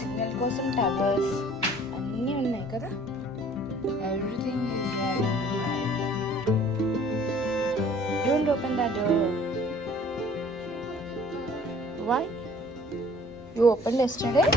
సిగ్నల్ కోసం టవర్స్ అన్నీ ఉన్నాయి కదా. Everything is there. Don't open the door. Why? You open yesterday?